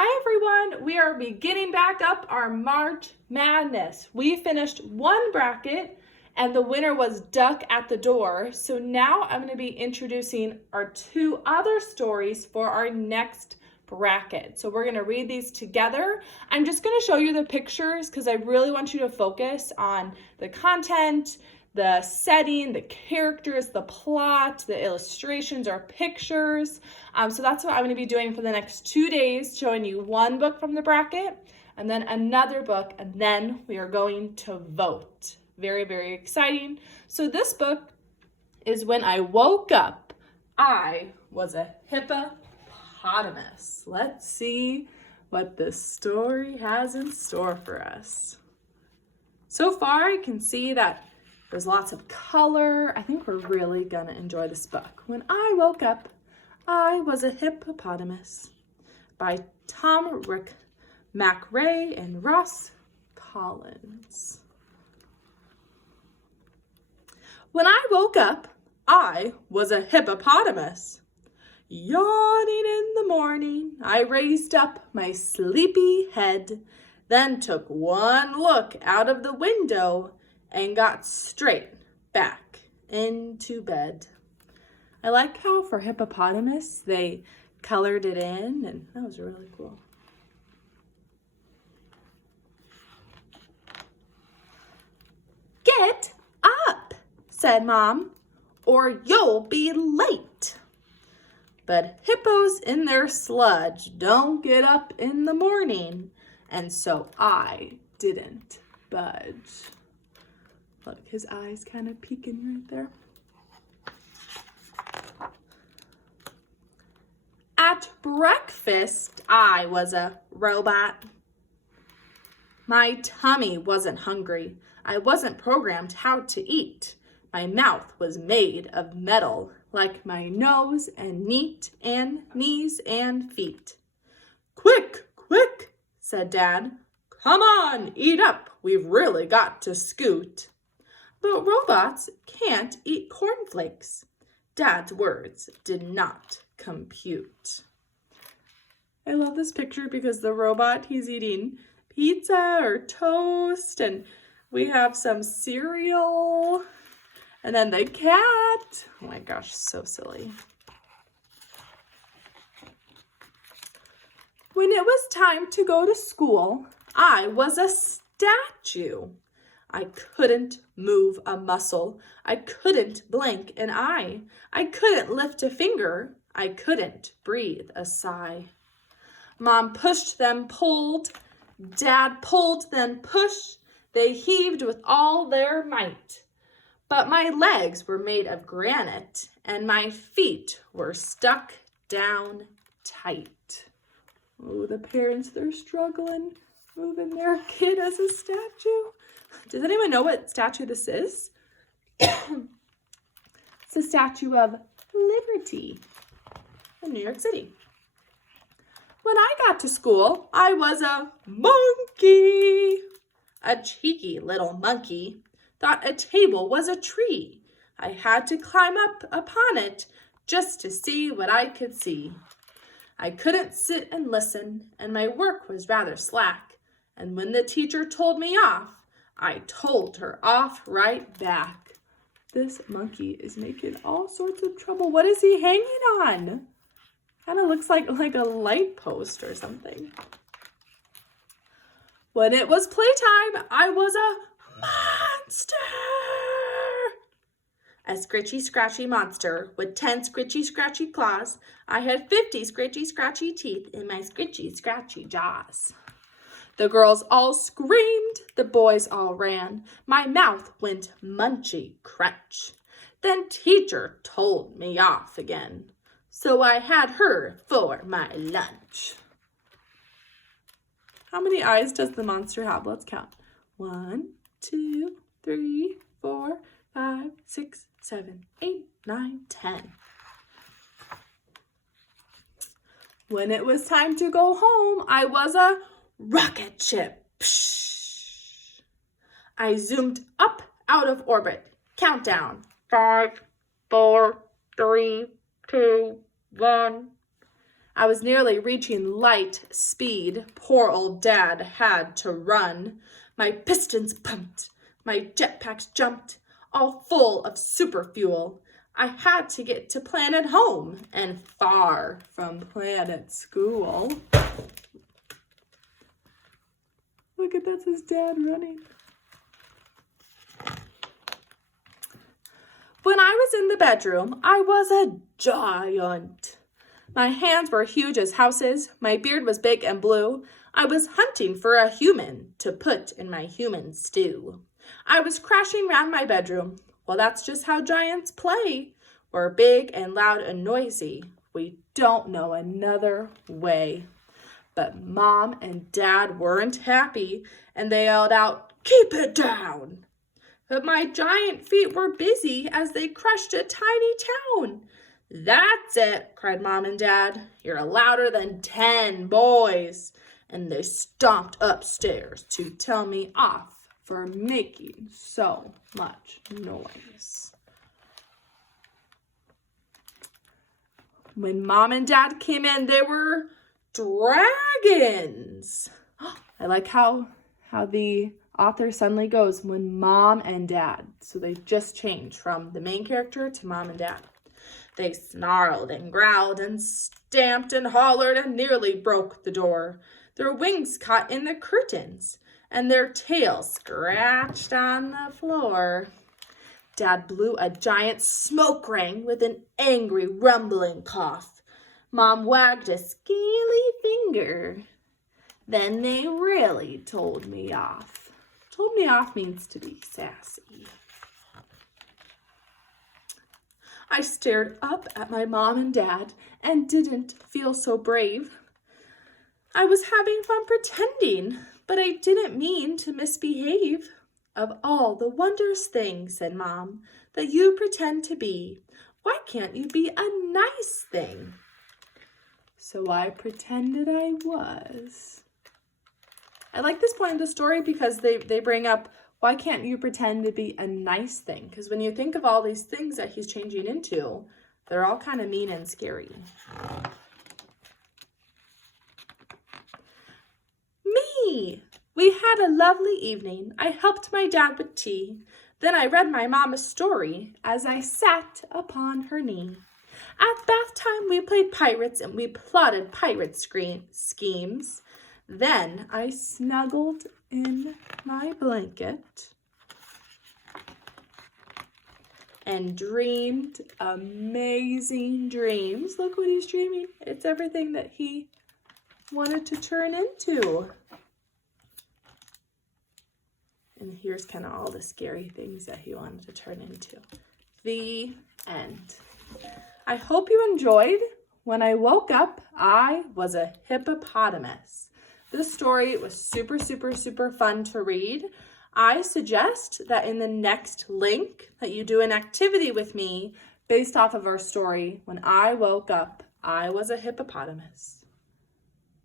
Hi everyone, we are beginning back up our March Madness. We finished one bracket and the winner was Duck at the Door. So now I'm going to be introducing our two other stories for our next bracket. So we're going to read these together. I'm just going to show you the pictures because I really want you to focus on the content, the setting, the characters, the plot, the illustrations or pictures. So that's what I'm going to be doing for the next 2 days, showing you one book from the bracket and then another book, and then we are going to vote. Very, very exciting. So this book is When I Woke Up, I Was a Hippopotamus. Let's see what this story has in store for us. So far, you can see that there's lots of color. I think we're really gonna enjoy this book. When I Woke Up, I Was a Hippopotamus by Tom McRae and Ross Collins. When I woke up, I was a hippopotamus. Yawning in the morning, I raised up my sleepy head, then took one look out of the window and got straight back into bed. I like how for hippopotamus, they colored it in, and that was really cool. Get up, said Mom, or you'll be late. But hippos in their sludge don't get up in the morning, and so I didn't budge. Look, his eyes kind of peeking right there. At breakfast, I was a robot. My tummy wasn't hungry. I wasn't programmed how to eat. My mouth was made of metal, like my nose and knees and feet. Quick, quick, said Dad. Come on, eat up. We've really got to scoot. But robots can't eat cornflakes. Dad's words did not compute. I love this picture because the robot, he's eating pizza or toast, and we have some cereal, and then the cat. Oh my gosh, so silly. When it was time to go to school, I was a statue. I couldn't move a muscle. I couldn't blink an eye. I couldn't lift a finger. I couldn't breathe a sigh. Mom pushed, then pulled. Dad pulled, then pushed. They heaved with all their might. But my legs were made of granite, and my feet were stuck down tight. Oh, the parents, they're struggling, moving their kid as a statue. Does anyone know what statue this is? It's a Statue of Liberty in New York City. When I got to school, I was a monkey. A cheeky little monkey thought a table was a tree. I had to climb up upon it just to see what I could see. I couldn't sit and listen, and my work was rather slack. And when the teacher told me off, I told her off right back. This monkey is making all sorts of trouble. What is he hanging on? Kind of looks like a light post or something. When it was playtime, I was a monster. A scritchy, scratchy monster with 10 scritchy, scratchy claws. I had 50 scritchy, scratchy teeth in my scritchy, scratchy jaws. The girls all screamed, the boys all ran. My mouth went munchy crunch. Then teacher told me off again, so I had her for my lunch. How many eyes does the monster have? Let's count. 1, 2, 3, 4, 5, 6, 7, 8, 9, 10. When it was time to go home, I was a rocket ship. Psh. I zoomed up out of orbit. Countdown. 5, 4, 3, 2, 1. I was nearly reaching light speed. Poor old Dad had to run. My pistons pumped. My jetpacks jumped, all full of super fuel. I had to get to Planet Home and far from Planet School. Look at that's his dad running. When I was in the bedroom, I was a giant. My hands were huge as houses. My beard was big and blue. I was hunting for a human to put in my human stew. I was crashing round my bedroom. Well, that's just how giants play. We're big and loud and noisy. We don't know another way. But Mom and Dad weren't happy, and they yelled out, "Keep it down!" But my giant feet were busy as they crushed a tiny town. "That's it," cried Mom and Dad. "You're louder than 10 boys." And they stomped upstairs to tell me off for making so much noise. When Mom and Dad came in, they were dragons. I like how the author suddenly goes, when Mom and Dad. So they just changed from the main character to Mom and Dad. They snarled and growled and stamped and hollered and nearly broke the door. Their wings caught in the curtains and their tails scratched on the floor. Dad blew a giant smoke ring with an angry rumbling cough. Mom wagged a scaly finger. Then they really told me off. Told me off means to be sassy. I stared up at my Mom and Dad and didn't feel so brave. I was having fun pretending, but I didn't mean to misbehave. "Of all the wondrous things," said Mom, "that you pretend to be, why can't you be a nice thing?" So I pretended I was. I like this point of the story because they bring up, why can't you pretend to be a nice thing? Because when you think of all these things that he's changing into, they're all kind of mean and scary. Me! We had a lovely evening. I helped my dad with tea. Then I read my mom a story as I sat upon her knee. At bath time we played pirates and we plotted pirate schemes. Then I snuggled in my blanket and dreamed amazing dreams. Look what he's dreaming. It's everything that he wanted to turn into. And here's kind of all the scary things that he wanted to turn into. The end. I hope you enjoyed. When I woke up, I was a hippopotamus. This story was super, super, super fun to read. I suggest that in the next link that you do an activity with me based off of our story, when I woke up, I was a hippopotamus.